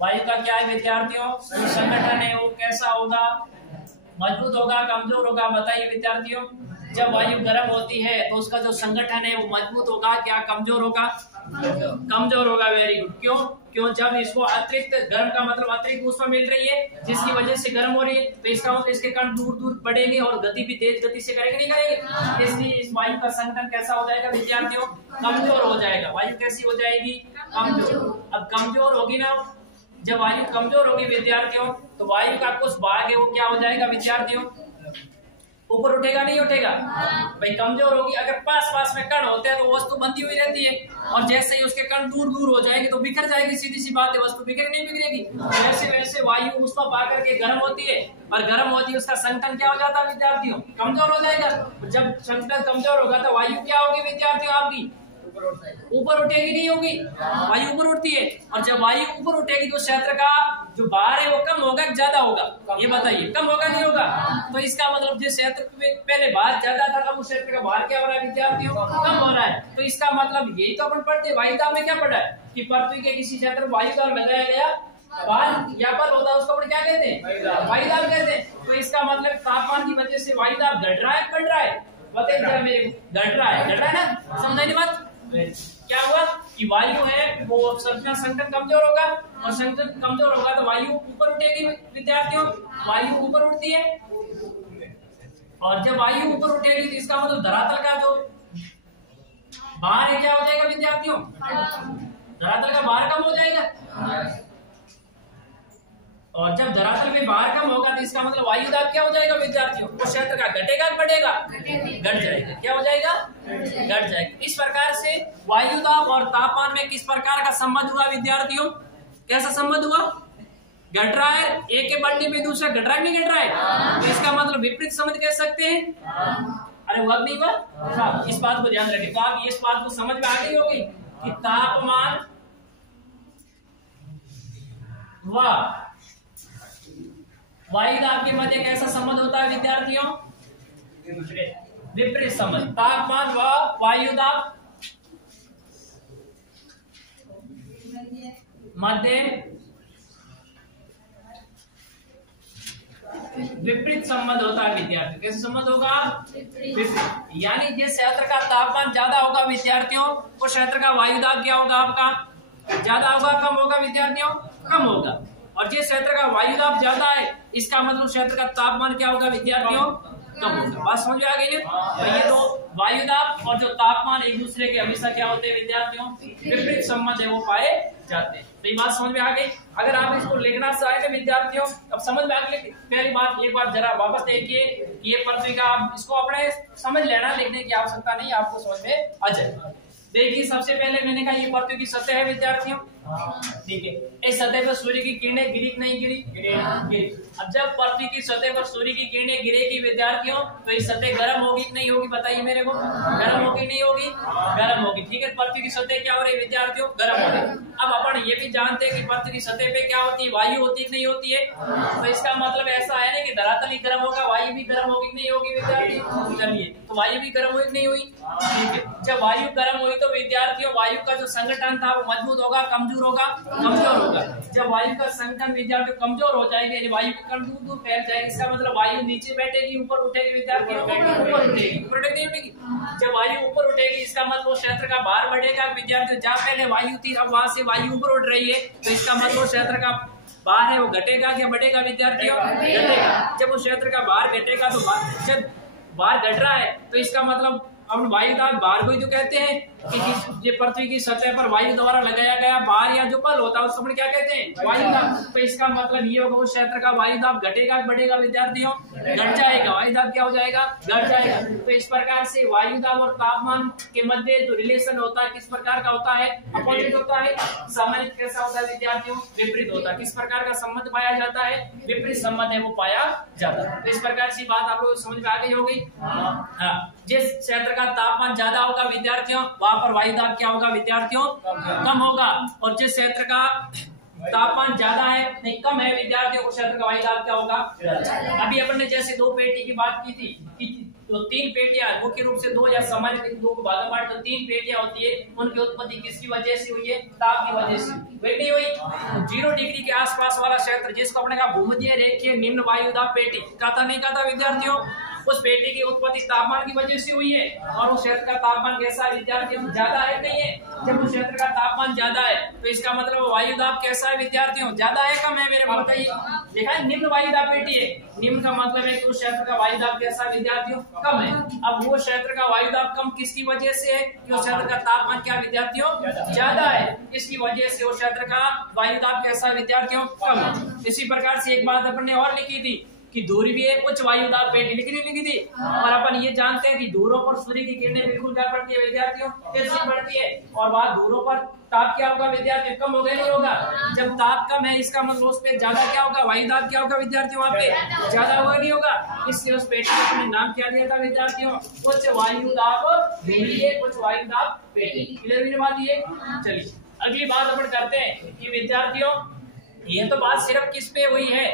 वायु का क्या है विद्यार्थियों? जो संगठन है वो कैसा होगा? मजबूत होगा कमजोर होगा? बताइए विद्यार्थियों। जब वायु गर्म होती है तो उसका जो संगठन है वो मजबूत होगा क्या कमजोर होगा? कमजोर होगा। Very good. क्यों? क्यों? जब इसको अतिरिक्त गर्म का मतलब अतिरिक्त ऊष्मा मिल रही है जिसकी वजह से गर्म हो रही है, तो इसका मतलब इसके कण दूर दूर बढ़ेंगे और गति भी तेज गति से करेंगे, नहीं करेंगे? इसलिए इस वायु का संगठन कैसा हो जाएगा विद्यार्थियों? कमजोर हो जाएगा। वायु कैसी हो जाएगी? कमजोर। अब कमजोर होगी ना, जब वायु कमजोर होगी विद्यार्थियों, तो वायु का कुछ भाग है वो क्या हो जाएगा विद्यार्थियों? ऊपर उठेगा, नहीं उठेगा? भाई कमजोर होगी। अगर पास पास में कण होते हैं तो वस्तु बंधी हुई रहती है, और जैसे ही उसके कण दूर दूर हो जाएंगे तो बिखर जाएगी, सीधी सी बात है, वस्तु बिखर नहीं बिखरेगी। वैसे वैसे वायु ऊष्मा पा करके गर्म होती है, और गर्म होती है उसका संगठन क्या हो जाता है विद्यार्थियों? कमजोर हो जाएगा। जब संगठन कमजोर होगा तो वायु क्या होगी विद्यार्थियों आपकी? ऊपर उठेगी, नहीं होगी? वायु ऊपर उठती है, और जब वायु ऊपर उठेगी तो क्षेत्र का जो भार है वो कम होगा ज्यादा होगा? ये बताइए, कम होगा नहीं होगा? तो इसका मतलब जिस क्षेत्र में पहले भार ज्यादा था अब उस क्षेत्र का भार क्या हो रहा है विद्यार्थियों? कम हो रहा है। तो इसका मतलब यही तो अपन पढ़ते वायुदाब में क्या पढ़ा है कि पृथ्वी के किसी क्षेत्र में वायुदाब लगाया गया, भार या बल होता है उसको अपन क्या कहते हैं? वायुदाब कहते हैं। तो इसका मतलब तापमान की वजह से वायुदाब घट रहा है बढ़ रहा है? बताइए जरा मेरे को। घट रहा है ना? समझाइए बात। क्या हुआ कि वायु है वो संगठन कमजोर होगा, और संगठन कमजोर होगा तो वायु ऊपर उठेगी विद्यार्थियों। वायु ऊपर उठती है, और जब वायु ऊपर उठेगी तो इसका मतलब धरातल का जो भार है क्या हो जाएगा विद्यार्थियों? धरातल का भार कम हो जाएगा, और जब धरातल में भार कम होगा तो इसका मतलब वायुदाब क्या हो जाएगा विद्यार्थियों? उस क्षेत्र का घटेगा बढ़ेगा? घट जाएगा। क्या हो जाएगा? घट जाएगा। इस प्रकार से वायुदाब और तापमान में किस प्रकार का संबंध हुआ विद्यार्थियों? कैसा संबंध हुआ? घट रहा है, एक के बढ़ने में दूसरा घट रहा है, नहीं घट रहा है? तो इसका मतलब विपरीत संबंध कह सकते हैं। अरे हुआ नहीं हुआ? हाँ, इस बात को ध्यान रखें। तो आप इस बात को समझ में आ गई होगी कि तापमान व वायुदाब के मध्य कैसा संबंध होता है विद्यार्थियों? विपरीत संबंध। तापमान व वायुदाब मध्य विपरीत संबंध होता है विद्यार्थियों। कैसे संबंध होगा? विपरीत। यानी जिस क्षेत्र का तापमान ज्यादा होगा विद्यार्थियों उस क्षेत्र का वायुदाब क्या होगा आपका? ज्यादा होगा कम होगा विद्यार्थियों? कम होगा। और जिस क्षेत्र का वायुदाब ज्यादा है इसका मतलब क्षेत्र का तापमान क्या होगा विद्यार्थियों? कम होगा। बात समझ में आ गई है? तो ये तो वायुदाब और जो तापमान एक दूसरे के हमेशा क्या होते हैं विद्यार्थियों? विपरीत संबंध है वो पाए जाते हैं। तो ये बात समझ में आ गई। अगर आप इसको लिखना चाहे तो विद्यार्थियों अब समझ में आ गई। पहली बात एक बार जरा वापस देखिए, ये पृथ्वी का आप इसको अपने समझ लेना, लिखने की आवश्यकता नहीं, आपको समझ में आ जाएगा। देखिए सबसे पहले मैंने कहा ये पृथ्वी की सतह है विद्यार्थियों, ठीक है। इस सतह पर सूर्य की किरणें गिरी नहीं गिरी? गिरी। अब जब पृथ्वी की सतह पर सूर्य की किरणें गिरेगी विद्यार्थियों तो ये सतह गर्म होगी कि नहीं होगी? बताइए मेरे को। गर्म होगी नहीं होगी? गर्म होगी, ठीक है। पृथ्वी की सतह क्या हो रही है विद्यार्थियों? गर्म हो रही है। अब अपन ये भी जानते हैं कि पृथ्वी की सतह पे क्या होती है? वायु होती है नहीं होती है? तो इसका मतलब ऐसा है ना कि धरातल ही गर्म होगा, वायु भी गर्म होगी नहीं होगी विद्यार्थियों? चलिए, तो वायु भी गर्म हुई नहीं हुई? ठीक है। जब वायु गर्म हुई तो विद्यार्थियों वायु का जो संगठन था वो मजबूत होगा कमजोर होगा? कमजोर होगा। जब वायु का संगठन विद्यार्थियों कमजोर हो जाएगी, वायु के कण दूर दूर फैल जाएगी, इसका मतलब वायु नीचे बैठेगी ऊपर उठेगी विद्यार्थियों? ऊपर उठेगी। ऊपर नहीं उठेगी? जब वायु ऊपर उठेगी इसका मतलब क्षेत्र का भार बढ़ेगा विद्यार्थियों। जहाँ पहले वायु थी अब वहां से वायु ऊपर उठ रही है तो इसका मतलब क्षेत्र का भार है वो घटेगा क्या बढ़ेगा विद्यार्थियों? घटेगा। जब उस क्षेत्र का भार घटेगा तो जब भार घट रहा है तो इसका मतलब अब वायुदाब भार को ही तो कहते हैं कि ये पृथ्वी की सतह पर वायु द्वारा लगाया गया भार या जो बल होता है उसको क्या कहते हैं? वायुदाब। तो इसका मतलब ये होगा उस क्षेत्र का वायुदाब घटेगा बढ़ेगा विद्यार्थियों? घट जाएगा। वायुदाब क्या हो जाएगा? घट जाएगा। तो इस प्रकार से वायुदाब और तापमान के मध्य जो रिलेशन होता है किस प्रकार का होता है? अपोजिट होता है। सामान्य कैसा होता है विद्यार्थियों? विपरीत होता है। किस प्रकार का संबंध पाया जाता है? विपरीत संबंध है वो पाया जाता है। तो इस प्रकार से बात आपको समझ में आ गई होगी। हाँ, जिस क्षेत्र का तापमान ज्यादा होगा विद्यार्थियों वहां पर वायुदाब क्या होगा विद्यार्थियों? कम होगा। और जिस क्षेत्र का तापमान ज्यादा है नहीं कम है विद्यार्थियों उस क्षेत्र का वायुदाब क्या होगा? अभी अपन ने जैसे दो पेटी की बात की थी कि तो तीन पेटियां मुख्य रूप से दो या सामान्य दो को भागा बांट तो तीन पेटियां होती है, उनकी उत्पत्ति किसकी वजह से हुई है? ताप की वजह से। वही नहीं हुई? 0 डिग्री के आसपास वाला क्षेत्र जिसको अपने का भूमध्य रेखीय निम्न वायुदाब पेटी कहता नहीं कहता विद्यार्थियों? उस पेटी की उत्पत्ति तापमान की वजह से हुई है, और उस क्षेत्र का तापमान कैसा है विद्यार्थियों, ज्यादा है नहीं है। जब उस क्षेत्र का तापमान ज्यादा है तो इसका मतलब वायु दाब कैसा है विद्यार्थियों, ज्यादा है कम है, मेरे को बताइए। देखा है निम्न वायु दाब पेटी है, निम्न का मतलब है कि उस क्षेत्र का वायु दाब कैसा है विद्यार्थियों, कम है। अब वो क्षेत्र का वायु दाब कम किसकी वजह से है कि उस क्षेत्र का तापमान क्या विद्यार्थियों, ज्यादा है, इसकी वजह से उस क्षेत्र का वायु दाब कैसा है विद्यार्थियों, कम है। इसी प्रकार से एक बात अपन ने और लिखी थी कि दूरी भी एक उच्च वायु दाब पेटी लिखी थी, और अपन ये जानते हैं कि दूरों पर सूर्य की किरणें बिल्कुल क्या पड़ती है विद्यार्थियों, कैसी पड़ती है, और वहां दूरों पर ताप क्या होगा विद्यार्थियों, कम होगा नहीं होगा। जब ताप कम है इसका मतलब उस पे ज्यादा क्या होगा, वायु दाब क्या होगा विद्यार्थियों, वहां पे ज्यादा होगा नहीं होगा। इसलिए उस पेटी को अपने नाम क्या दिया था विद्यार्थियों, उच्च वायु दाब पेटी, उच्च वायु दाब पेटी। क्लियर हुई बात ये। चलिए अगली बात अपन करते हैं कि विद्यार्थियों ये तो बात सिर्फ किस पे हुई है,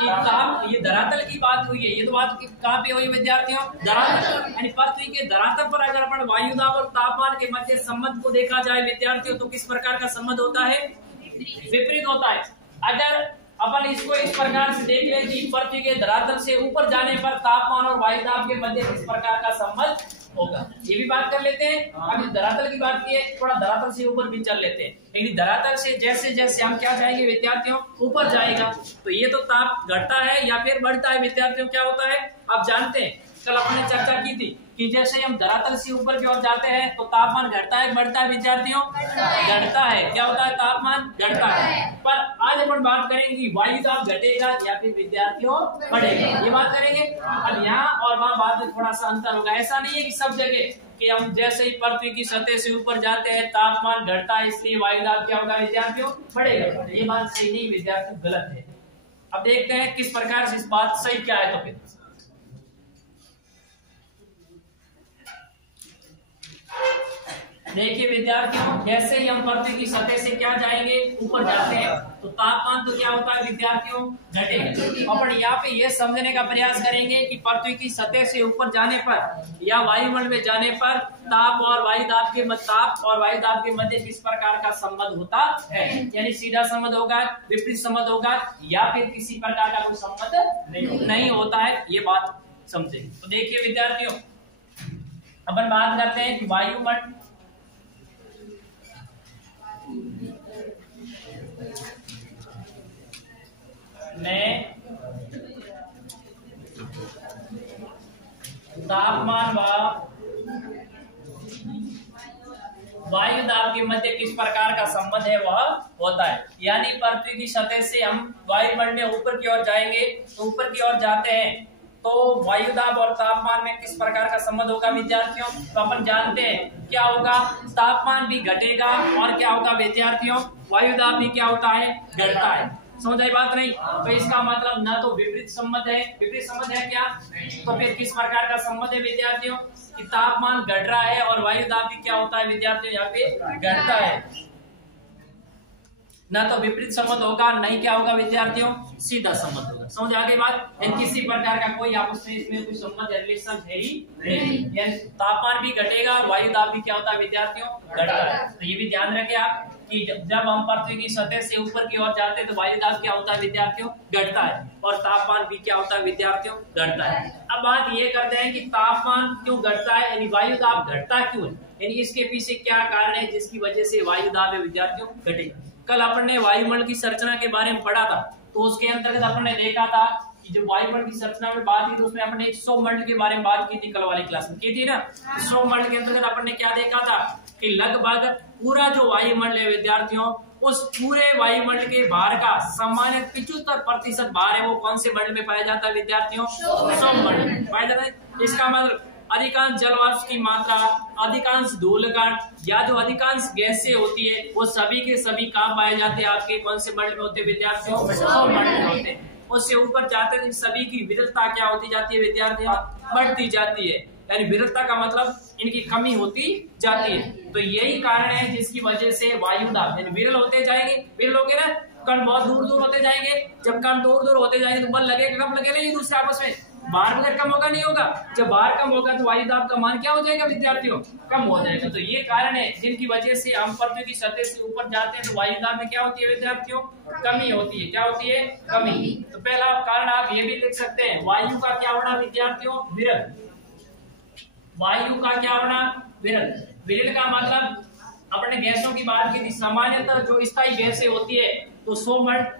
ये धरातल की बात हुई है। ये तो बात कहाँ पे हुई विद्यार्थियों, धरातल, यानी पृथ्वी के धरातल पर अगर अपन वायु दाब और तापमान के मध्य संबंध को देखा जाए विद्यार्थियों, तो किस प्रकार का संबंध होता है, विपरीत होता है। अगर अपन इसको इस प्रकार से देख लें कि पृथ्वी के धरातल से ऊपर जाने पर तापमान और वायु दाब के मध्य किस प्रकार का संबंध होगा, ये भी बात कर लेते हैं। अब इस धरातल की बात की है, थोड़ा धरातल से ऊपर भी चल लेते हैं। लेकिन धरातल से जैसे जैसे हम क्या जाएंगे विद्यार्थियों, ऊपर जाएगा, तो ये तो ताप घटता है या फिर बढ़ता है विद्यार्थियों, क्या होता है आप जानते हैं। कल अपने चर्चा की थी कि जैसे हम धरातल से ऊपर की ओर जाते हैं तो तापमान घटता है बढ़ता है विद्यार्थियों, घटता है। क्या होता है, तापमान घटता है। पर आज अपन बात करेंगे वायु दाब घटेगा या फिर विद्यार्थियों बढ़ेगा, ये बात करेंगे। अब यहाँ और वहाँ बात में थोड़ा सा अंतर होगा। ऐसा नहीं है कि सब जगह कि हम जैसे ही पृथ्वी की सतह से ऊपर जाते हैं तापमान घटता है इसलिए वायु दाब क्या होगा विद्यार्थियों, बढ़ेगा। ये बात सही नहीं विद्यार्थियों, गलत है। अब देखते हैं किस प्रकार से इस बात सही क्या है। तो फिर देखिए विद्यार्थियों, जैसे ही हम पृथ्वी की सतह से क्या जाएंगे, ऊपर जाते हैं, तो तापमान तो क्या होता है विद्यार्थियों, घटेगा। और यहाँ पे ये समझने का प्रयास करेंगे कि पृथ्वी की सतह से ऊपर जाने पर या वायुमंडल में जाने पर ताप और वायु दाब के मध्य किस प्रकार का संबंध होता है। यानी सीधा संबंध होगा, विपरीत संबंध होगा, या फिर किसी प्रकार का कोई संबंध नहीं होता है। ये बात समझे। तो देखिए विद्यार्थियों, अपन बात करते हैं कि वायुमंडल में तापमान व वायु दाब के मध्य किस प्रकार का संबंध है वह होता है। यानी पृथ्वी की सतह से हम वायुमंडल में ऊपर की ओर जाएंगे, तो ऊपर की ओर जाते हैं तो वायु दाब और तापमान में किस प्रकार का संबंध होगा विद्यार्थियों, तो अपन जानते हैं क्या होगा, तापमान भी घटेगा और क्या होगा विद्यार्थियों, वायु दाब भी क्या होता है, घटता है। समझ आई बात नहीं। तो इसका मतलब न तो विपरीत संबंध है, विपरीत संबंध है क्या, तो फिर किस प्रकार का संबंध है विद्यार्थियों कि तापमान घट रहा है और वायु दाब भी क्या होता है विद्यार्थियों, यहाँ पे घटता है। ना तो विपरीत संबंध होगा, नहीं क्या होगा विद्यार्थियों, सीधा संबंध होगा। समझ आ गई बात। किसी प्रकार का कोई आपस में इसमें कोई संबंध रिलेशन है ही नहीं। तापमान भी घटेगा, वायु दाब भी क्या होता है विद्यार्थियों, घटता है। तो ये भी ध्यान रखें आप कि जब हम पृथ्वी की सतह से ऊपर की ओर जाते हैं तो वायु दाब क्या होता है विद्यार्थियों, घटता है, और तापमान भी क्या होता है विद्यार्थियों, घटता है। अब बात ये करते हैं कि तापमान क्यों घटता है, यानी वायु दाब घटता क्यों है, यानी इसके पीछे क्या कारण है जिसकी वजह से वायु दाब विद्यार्थियों घटेगा। कल अपन ने वायुमंडल की संरचना के बारे में पढ़ा था, तो उसके अंतर्गत अपन ने देखा था कि जब वायुमंडल की संरचना में बात की तो उसमें अपन ने सौरमंडल के बारे में बात की थी, कल वाली क्लास में की थी ना। सौरमंडल के अंतर्गत अपन ने क्या देखा था कि लगभग पूरा जो वायुमंडल है विद्यार्थियों, उस पूरे वायुमंडल के भार का सामान्य 75% भार है वो कौन से मंडल में पाया जाता है विद्यार्थियों, सौरमंडल में पाया जाता है। इसका मतलब अधिकांश जलवाष्प की मात्रा, अधिकांश धूलकण या जो अधिकांश गैसें होती है वो सभी के सभी कहाँ पाए जाते हैं, आपके कौन से मंडल में होते हैं विद्यार्थियों, सौरमंडल में होते हैं। उससे ऊपर जाते हैं सभी की विरलता क्या होती जाती है विद्यार्थियों, बढ़ती जाती है। यानी विरलता का मतलब इनकी कमी होती जाती है। तो यही कारण है जिसकी वजह से वायु दाब यानी विरल होते जाएंगे, विरल होंगे ना, कण बहुत दूर दूर होते जाएंगे। जब कण दूर दूर होते जाएंगे तो बल लगेगा, कब लगेगा एक दूसरे आपस में, बाहर अगर कम होगा नहीं होगा, जब बाहर कम होगा तो वायु दाब का मान क्या हो जाएगा विद्यार्थियों, कम हो जाएगा। तो ये कारण है जिनकी वजह से हम पृथ्वी की सतह से ऊपर जाते हैं तो वायु दाब में क्या होती है विद्यार्थियों, कमी होती है। क्या होती है, कमी। तो पहला कारण आप ये भी लिख सकते हैं, वायु का क्या होना विद्यार्थियों, विरल। वायु का क्या होना, विरल। विरल का मतलब अपने गैसों की बात की थी, सामान्यतः जो स्थायी गैसें होती है तो 100 मीटर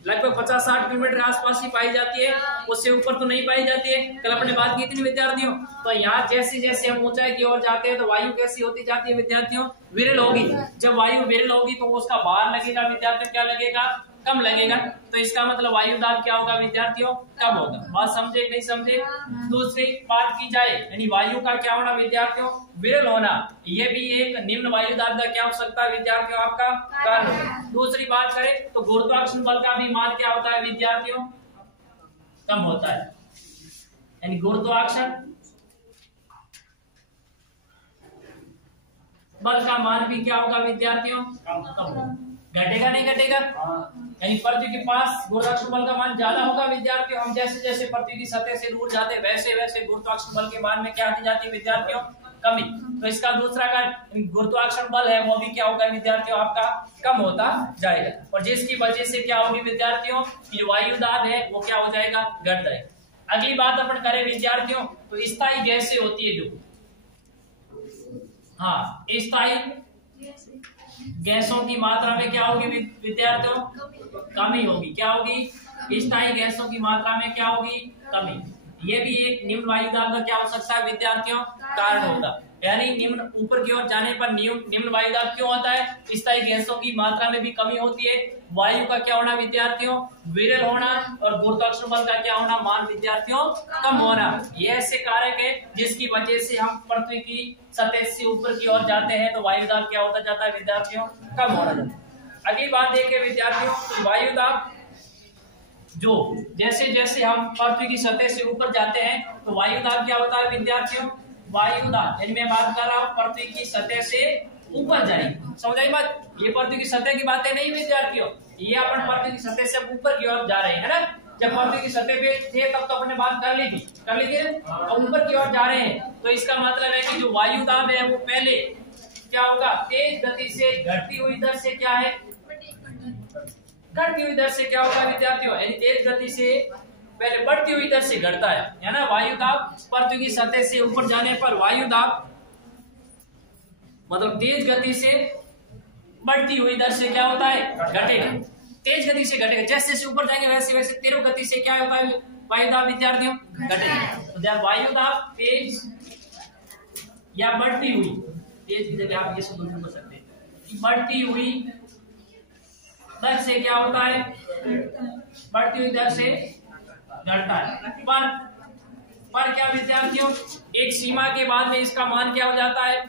लगभग 50-60 किलोमीटर आसपास ही पाई जाती है, उससे ऊपर तो नहीं पाई जाती है। कल अपने बात की थी विद्यार्थियों। तो यहाँ जैसे जैसे हम ऊंचाई की ओर जाते हैं तो वायु कैसी होती जाती है विद्यार्थियों, विरल होगी। जब वायु विरल होगी तो उसका भार लगेगा विद्यार्थियों, क्या लगेगा, कम लगेगा। तो इसका मतलब वायु दाब क्या होगा विद्यार्थियों, कम होगा। बात समझे नहीं समझे। दूसरी बात की जाए यानी वायु का क्या होना विद्यार्थियों, विरल होना, ये भी एक निम्न वायु दाब का क्या हो सकता है विद्यार्थियों, आपका कारण। दूसरी बात करें तो गुरुत्वाकर्षण बल का भी मान क्या होता है विद्यार्थियों, कम होता है। यानी गुरुत्वाकर्षण बल का मान भी क्या होगा विद्यार्थियों, कम। घटेगा नहीं घटेगा, यानी पृथ्वी के पास गुरुत्वाकर्षण बल का मान ज्यादा होगा विद्यार्थियों। हम जैसे जैसे पृथ्वी की सतह से दूर जाते वैसे वैसे गुरुत्वाकर्षण बल के मान में क्या आती जाती है विद्यार्थियों, कमी। तो इसका दूसरा कारण गुरुत्वाकर्षण बल है वो भी क्या होगा विद्यार्थियों, आपका कम होता जाएगा। और जिसकी वजह से क्या होगी विद्यार्थियों, कि वायु दाब है वो क्या हो जाएगा, घट जाएगा। अगली बात अपन करें विद्यार्थियों तो स्थायी गैसें होती है जो, हाँ स्थायी गैसों की मात्रा में क्या होगी विद्यार्थियों, कमी होगी। क्या होगी, स्थायी गैसों की मात्रा में क्या होगी, कमी। ये भी एक निम्न वायु दाब का क्या हो सकता है विद्यार्थियों, कारण होगा। यानी निम्न ऊपर की ओर जाने पर निम्न वायु दाब क्यों होता है, स्थायी गैसों की मात्रा में भी कमी होती है। वायु का क्या होना विद्यार्थियों, विरल होना, और गुरुत्वाकर्षण बल का क्या होना, मान विद्यार्थियों कम होना। ये ऐसे कारक है जिसकी वजह से हम पृथ्वी की सतह से ऊपर की ओर जाते हैं तो वायु दाब क्या होता जाता है विद्यार्थियों, कम होना जाता है। अगली बात देखें विद्यार्थियों तो वायु दाब जो जैसे जैसे हम पृथ्वी की सतह से ऊपर जाते हैं तो वायु दाब क्या होता है विद्यार्थियों, वायु दाब यानी मैं बात कर रहा हूँ पृथ्वी की सतह से ऊपर जाएगी। समझ आई बात, ये पृथ्वी की सतह की बातें नहीं विद्यार्थियों, ये अपन पृथ्वी की सतह से ऊपर की ओर जा रहे हैं, है ना। जब पृथ्वी की सतह पे थे तब तो अपने बात कर ली थी, और ऊपर की ओर जा रहे हैं तो इसका मतलब है कि जो वायु दाब है वो पहले क्या होगा, तेज गति से घटती हुई दर से क्या है, घटती हुई दर से क्या होगा विद्यार्थियों, यानी तेज गति से पहले बढ़ती हुई दर से घटता है ना। वायु दाब पृथ्वी की सतह से ऊपर जाने पर वायु दाब मतलब तेज गति से बढ़ती हुई दर से क्या होता है, घटेगा। तेज गति से घटेगा, जैसे जैसे ऊपर जाएंगे वैसे वैसे तीव्र गति से क्या होता है वायु दाब विद्यार्थियों, घटेगा। तो जब वायु दाब तेज या बढ़ती हुई, तेज की जगह आप ये शब्द बोल सकते हैं, बढ़ती हुई दर से क्या होता है, बढ़ती हुई दर से घटता है। पर क्या विद्यार्थियों, एक सीमा के बाद में इसका मान क्या हो जाता है,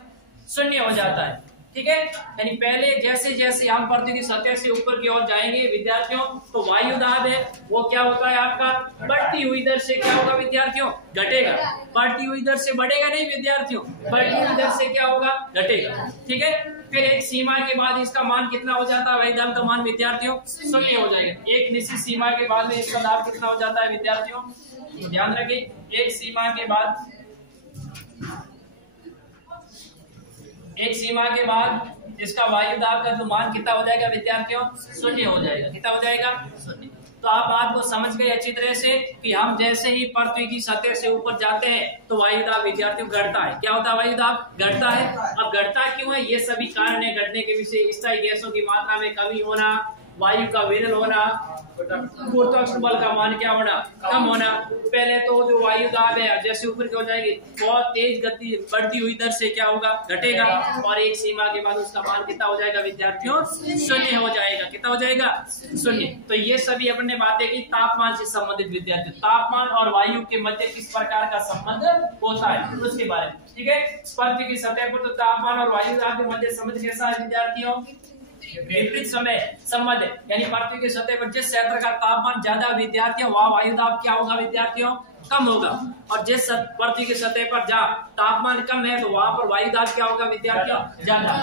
शून्य हो जाता है। ठीक है, यानी पहले जैसे जैसे हम पृथ्वी की सतह से ऊपर की ओर जाएंगे विद्यार्थियों तो वायु दाब है वो क्या होता है आपका, बढ़ती हुई दर से क्या होगा विद्यार्थियों, घटेगा। बढ़ती हुई दर से बढ़ेगा नहीं विद्यार्थियों, बढ़ती हुई दर से क्या होगा, घटेगा। ठीक है, फिर एक सीमा के बाद इसका मान कितना हो जाता है, वायु दाब का मान विद्यार्थियों शून्य हो जाएगा। एक निश्चित सीमा के बाद में इसका दाब कितना हो जाता है विद्यार्थियों, तो ध्यान रखिए एक सीमा के बाद इसका वायु दाब का तो मान कितना हो जाएगा विद्यार्थियों, शून्य हो जाएगा। कितना हो जाएगा, शून्य। तो आप बात को समझ गए अच्छी तरह से कि हम जैसे ही पृथ्वी की सतह से ऊपर जाते हैं तो वायु दाब विद्यार्थियों घटता है। क्या होता है, वायु दाब घटता है। अब घटता क्यों है, ये सभी कारण है घटने के विषय, स्थायी गैसों की मात्रा में कमी होना, वायु का विरल होना, गुरुत्वाकर्षण बल का मान क्या होना, कम होना। पहले तो जो वायु दाब है जैसे ऊपर की ओर जाएगी बहुत तेज गति बढ़ती हुई दर से क्या होगा, घटेगा, और एक सीमा के बाद उसका मान कितना हो जाएगा विद्यार्थियों, शून्य हो जाएगा। कितना हो जाएगा, शून्य। तो ये सभी अपने बातें की तापमान से संबंधित विद्यार्थियों, तापमान और वायु के मध्य किस प्रकार का संबंध होता है उसके बारे में। ठीक है, पृथ्वी की सतह पर तो तापमान और वायु दाब के मध्य संबंध कैसा है विद्यार्थियों, विपरीत समय संबंध, यानी पृथ्वी की सतह पर जिस क्षेत्र का तापमान ज्यादा विद्यार्थियों वहाँ वायु दाब क्या होगा विद्यार्थियों, कम होगा, और जिस पृथ्वी की सतह पर जहाँ तापमान कम है तो वहाँ पर वायु दाब क्या होगा विद्यार्थियों, ज्यादा।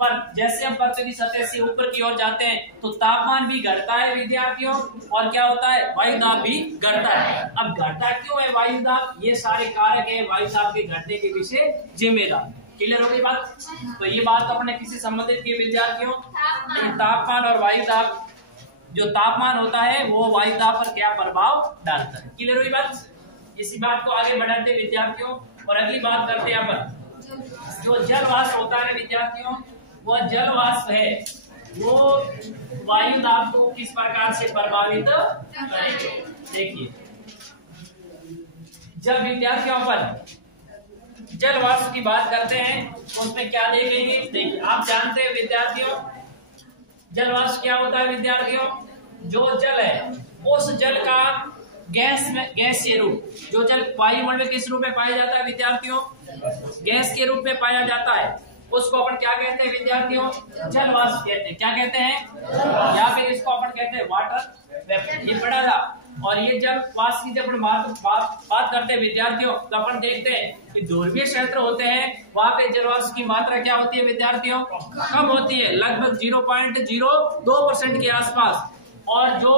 पर जैसे हम पृथ्वी की सतह से ऊपर की ओर जाते हैं तो तापमान भी घटता है विद्यार्थियों, और क्या होता है, वायु दाब भी घटता है। अब घटता क्यों है वायु दाब, ये सारे कारक है वायु दाब के घटने के पीछे जिम्मेदार। क्लियर हो गई बात? तो ये बात अपने किसी संबंधित की विद्यार्थियों, तापमान और वायु दाब, जो तापमान होता है वो वायु दाब पर क्या प्रभाव डालता है। क्लियर हुई बात? इसी बात को आगे बढ़ाते विद्यार्थियों, और अगली बात करते हैं अपन, जो जल वाष्प होता है विद्यार्थियों, वो जल वाष्प है वो वायु दाब को किस प्रकार से प्रभावित करेगा। देखिए, जब विद्यार्थियों पर जल वाष्प की बात करते हैं तो उसमें क्या देखेंगे। देखिए, आप जानते हैं विद्यार्थियों जल वाष्प क्या होता है विद्यार्थियों, जो जल है उस जल का गैसीय रूप, जो जल वायुमंडल में किस रूप में पाया जाता है विद्यार्थियों, गैस के रूप में पाया जाता है, उसको अपन क्या कहते हैं विद्यार्थियों, जल वाष्प कहते हैं। क्या कहते हैं, या फिर इसको अपन कहते हैं वाटर वेपर। ये पढ़ा था। और ये जल वाष्प की जब अपन बात करते हैं विद्यार्थियों तो अपन देखते हैं कि ध्रुवीय क्षेत्र होते हैं, वहां पे जल वाष्प की मात्रा क्या होती है विद्यार्थियों, कम होती है, लगभग 0.02% के आसपास। और जो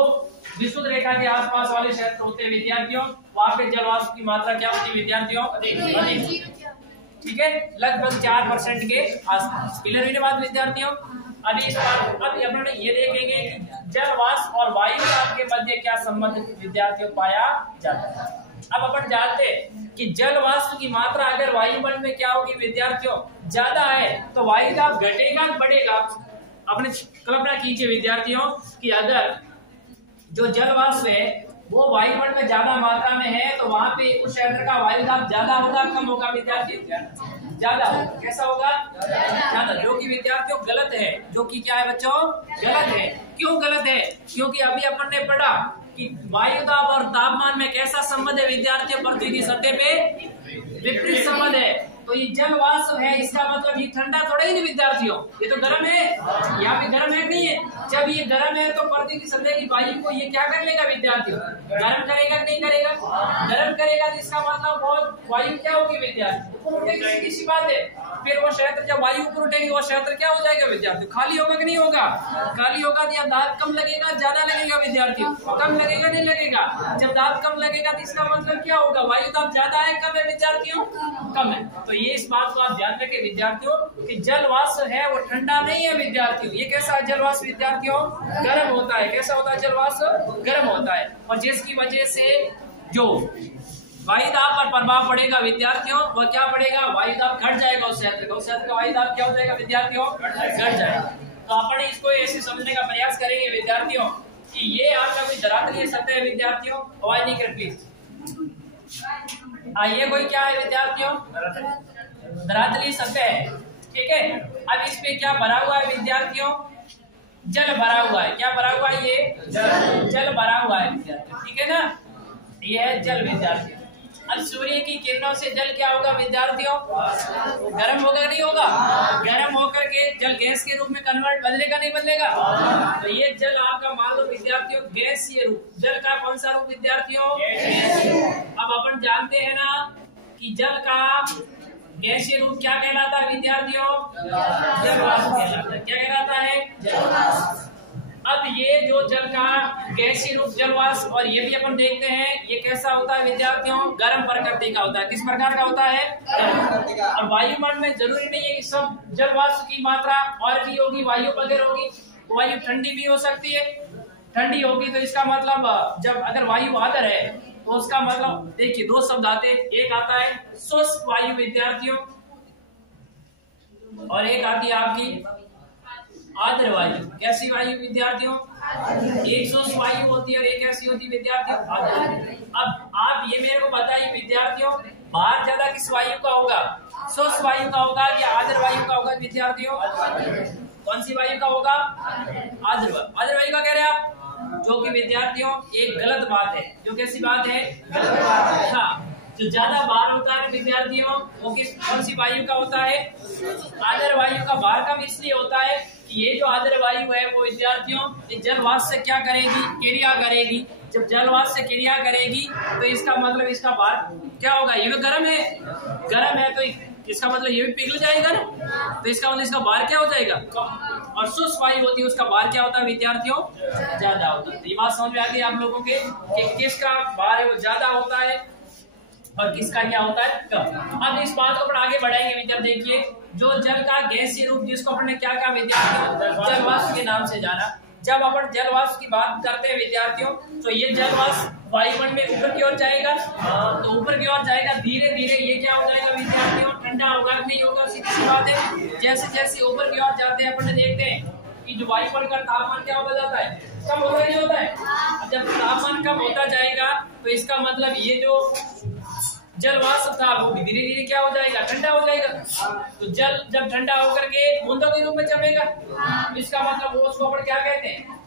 विशुद्ध रेखा के आसपास वाले क्षेत्र होते हैं विद्यार्थियों, वहां पे जल वाष्प की मात्रा क्या होती है विद्यार्थियों, अधिक। ठीक है, लगभग 4% के आसपास। क्लियर हुई बात विद्यार्थियों? अभी इस बात अपन ये देखेंगे कि जल वाष्प और वायु दाब के मध्य क्या संबंध विद्यार्थियों पाया जाता है। अब अपन जानते हैं कि जल वाष्प की मात्रा अगर वायुमंडल में क्या होगी विद्यार्थियों, ज्यादा है तो वायु दाब घटेगा बढ़ेगा। अपने कल्पना कीजिए विद्यार्थियों कि अगर जो जल वाष्प है वो वायुमंडल में ज्यादा मात्रा में है तो वहां पे उस क्षेत्र का वायु दाब ज्यादा होगा कम होगा विद्यार्थी, ज्यादा होगा। कैसा होगा, ज्यादा, जो कि विद्यार्थियों गलत है, जो कि क्या है बच्चों, गलत है। क्यों गलत है, क्योंकि अभी अपन ने पढ़ा कि वायु दाब और तापमान में कैसा संबंध है विद्यार्थियों, पृथ्वी की सतह पे विपरीत संबंध है। तो ये जल वाष्प है, इसका मतलब ये ठंडा थोड़ा ही नहीं विद्यार्थियों, ये तो गर्म है। यहाँ पे गर्म है नहीं है, जब ये गर्म है तो पृथ्वी की सतह की वायु को ये क्या कर लेगा विद्यार्थियों, गर्म करेगा नहीं करेगा, गर्म करेगा। जिसका मतलब बहुत वायु क्या होगी विद्यार्थी, ऊपर उठेगी, सीधी सी बात है। फिर वो क्षेत्र जब वायु ऊपर उठेगी वो क्षेत्र क्या हो जाएगा विद्यार्थी, खाली होगा कि नहीं होगा, खाली होगा तो दाब कम लगेगा ज्यादा लगेगा विद्यार्थी, कम लगेगा नहीं लगेगा। जब दाब कम लगेगा तो इसका मतलब क्या होगा, वायु दाब ज्यादा है कम है विद्यार्थियों, कम है। तो ये इस बात को आप ध्यान रखें विद्यार्थियों कि जल वाष्प है वो ठंडा नहीं है विद्यार्थियों। ये कैसा है जल वाष्प विद्यार्थियों, गर्म होता है। कैसा होता है जल वाष्प, गर्म होता है। और जिसकी वजह से जो वायु दाब पर प्रभाव पड़ेगा विद्यार्थियों, वह क्या पड़ेगा, वायु दाब घट जाएगा उस क्षेत्र का, उस क्षेत्र का वायु दाब क्या हो जाएगा विद्यार्थियों, घट जाएगा। तो अपन इसको ऐसे समझने का प्रयास करेंगे विद्यार्थियों कि ये आपका कोई धरातलीय सतह है विद्यार्थियों, आवाज नहीं कर प्लीज। ये कोई क्या है विद्यार्थियों, धरातलीय सतह है, ठीक है। अब इस पे क्या भरा हुआ है विद्यार्थियों, जल भरा हुआ है। क्या भरा हुआ है, ये जल भरा हुआ है विद्यार्थियों, ठीक है ना, ये है जल विद्यार्थियों। अब सूर्य की किरणों से जल क्या होगा विद्यार्थियों, गर्म होगा नहीं होगा, गर्म होकर के जल गैस के रूप में कन्वर्ट बदलेगा नहीं बदलेगा। तो ये जल आपका मान लो विद्यार्थियों गैसीय रूप, जल का कौन सा रूप विद्यार्थियों, अब अपन जानते हैं ना कि जल का गैसीय रूप क्या कहलाता है विद्यार्थियों, जल वाष्प कहलाता है। क्या कहलाता है, जल वाष्प। अब ये जो जल का गैसीय रूप जल वाष्प, और ये भी अपन देखते हैं ये कैसा होता है विद्यार्थियों, गर्म प्रकृति का होता है। किस प्रकार का होता है, और वायुमंडल में जरूरी नहीं है कि सब जल वाष्प की मात्रा और भी होगी, वायु वगैरह होगी, वायु ठंडी भी हो सकती है। ठंडी होगी तो इसका मतलब जब अगर वायु आदर है तो उसका मतलब देखिए दो शब्द आते हैं, एक आता है शुष्क वायु विद्यार्थियों और एक आती है आपकी आर्द्र वायु। कैसी वायु विद्यार्थियों, एक शुष्क वायु होती है और एक ऐसी होती है विद्यार्थियों आर्द्र। अब आप ये मेरे को बताइए विद्यार्थियों, भार ज्यादा किस वायु का होगा, शुष्क वायु का होगा या आर्द्र वायु का होगा विद्यार्थियों, कौन सी वायु का होगा, आर्द्र वायु का कह रहे हैं आप, जो कि विद्यार्थियों एक गलत बात है। जो कैसी बात है, गलत बात है। हाँ, जो ज्यादा भार होता है विद्यार्थियों वो किस कौन सी वायु का होता है, आर्द्र वायु का भार कम इसलिए होता है ये जो आर्द्र वायु है वो विद्यार्थियों जल वाष्प से क्या करेगी, क्रिया करेगी। जब जल वाष्प से क्रिया करेगी तो इसका मतलब इसका भार क्या होगा, ये गर्म है तो इसका मतलब ये भी पिघल जाएगा ना, तो इसका मतलब इसका भार क्या हो जाएगा। और शुष्क वायु होती है उसका भार क्या होता है विद्यार्थियों, ज्यादा होता है। तो ये बात समझ में आ गई आप लोगों के कि किसका भार है वो ज्यादा होता है और किसका क्या होता है कम। अब इस बात को अपन आगे बढ़ाएंगे विद्यार्थी। देखिए जो जल का गैसीय रूप जिसको अपन ने क्या कहा विद्यार्थियों, जल वाष्प के नाम से जाना। जब अपन जल वाष्प की बात करते हैं विद्यार्थियों तो ये जल वाष्प वायुमंडल में ऊपर की ओर जाएगा, तो ऊपर की ओर जाएगा धीरे धीरे ये क्या हो जाएगा विद्यार्थियों, ठंडा होगा नहीं होगा सीधी सी बात है। जैसे जैसे ऊपर की ओर जाते हैं अपन देखते हैं कि जो वायुमंडल का तापमान क्या होता जाता है, कम होता नहीं होता है। अब जब तापमान कम होता जाएगा तो इसका मतलब ये जो जल वाष्प था वो भी धीरे धीरे क्या हो जाएगा, ठंडा हो जाएगा। तो जल जब ठंडा होकर के बूंदों के रूप में जमेगा, इसका मतलब वो उसको अपन क्या कहते हैं,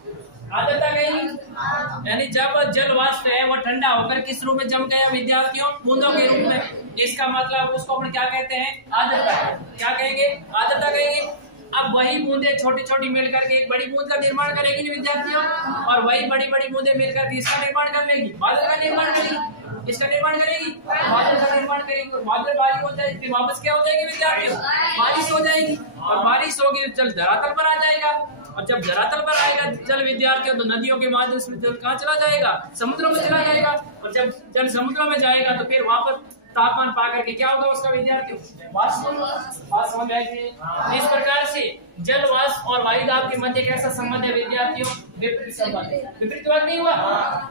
आर्द्रता कहेंगे। यानी जब जल वाष्प है वो ठंडा होकर किस रूप में जम गया विद्यार्थियों, बूंदों के रूप में, इसका मतलब उसको अपन क्या कहते हैं, आर्द्रता। क्या कहेंगे, आर्द्रता कहेंगे। अब वही बूंदे छोटी छोटी मिलकर के एक बड़ी बूंद का निर्माण करेगी विद्यार्थियों, और वही बड़ी बड़ी बूंदे मिलकर के इसका निर्माण कर लेगी, बादल का निर्माण करेगी, इसका निर्माण करेगी, बादल का निर्माण करेगी। बादल बारिश हो जाएगी, फिर वापस क्या हो जाएगी विद्यार्थियों, बारिश हो जाएगी। और बारिश होगी तो जल धरातल पर आ जाएगा, और जब धरातल पर आएगा जल विद्यार्थियों तो नदियों के माध्यम से जल कहाँ चला जाएगा, समुद्रों में चला जाएगा। और जब जल समुद्रों में जाएगा तो फिर वापस तापमान पा करके क्या होगा उसका विद्यार्थियों, बात समझ आएगी। इस प्रकार से जल वाष्प और वायु दाब के मध्य कैसा संबंध है विद्यार्थियों, विपरीत संबंध। विपरीत बात नहीं हुआ,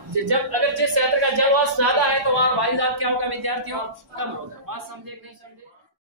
जब अगर जिस क्षेत्र का जल वाष्प ज्यादा है तो वहाँ वायु दाब क्या होगा विद्यार्थियों, कम होगा। बात समझे नहीं समझे।